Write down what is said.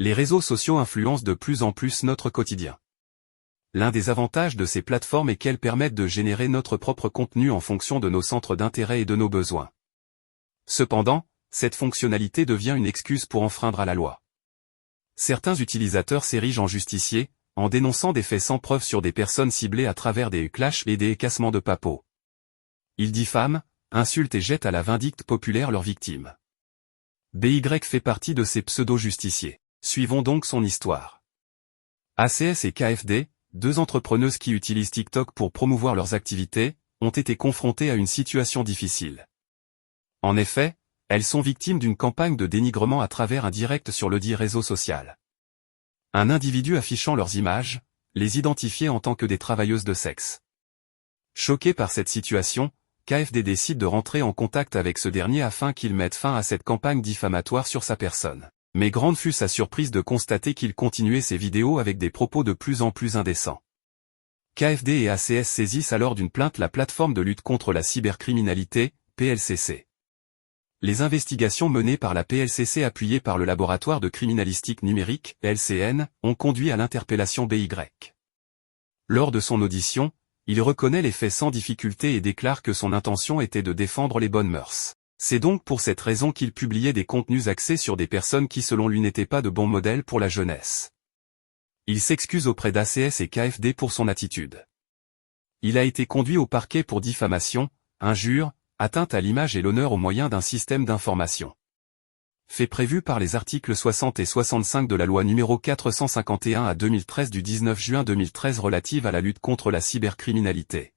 Les réseaux sociaux influencent de plus en plus notre quotidien. L'un des avantages de ces plateformes est qu'elles permettent de générer notre propre contenu en fonction de nos centres d'intérêt et de nos besoins. Cependant, cette fonctionnalité devient une excuse pour enfreindre à la loi. Certains utilisateurs s'érigent en justiciers, en dénonçant des faits sans preuve sur des personnes ciblées à travers des clashs et des cassements de papeaux. Ils diffament, insultent et jettent à la vindicte populaire leurs victimes. BY fait partie de ces pseudo-justiciers. Suivons donc son histoire. ACS et KFD, deux entrepreneuses qui utilisent TikTok pour promouvoir leurs activités, ont été confrontées à une situation difficile. En effet, elles sont victimes d'une campagne de dénigrement à travers un direct sur le dit réseau social. Un individu affichant leurs images, les identifiait en tant que des travailleuses de sexe. Choqué par cette situation, KFD décide de rentrer en contact avec ce dernier afin qu'il mette fin à cette campagne diffamatoire sur sa personne. Mais grande fut sa surprise de constater qu'il continuait ses vidéos avec des propos de plus en plus indécents. KFD et ACS saisissent alors d'une plainte la plateforme de lutte contre la cybercriminalité, PLCC. Les investigations menées par la PLCC appuyées par le laboratoire de criminalistique numérique, LCN, ont conduit à l'interpellation BY. Lors de son audition, il reconnaît les faits sans difficulté et déclare que son intention était de défendre les bonnes mœurs. C'est donc pour cette raison qu'il publiait des contenus axés sur des personnes qui selon lui n'étaient pas de bons modèles pour la jeunesse. Il s'excuse auprès d'ACS et KFD pour son attitude. Il a été conduit au parquet pour diffamation, injure, atteinte à l'image et l'honneur au moyen d'un système d'information. Fait prévu par les articles 60 et 65 de la loi n° 451/2013 du 19 juin 2013 relative à la lutte contre la cybercriminalité.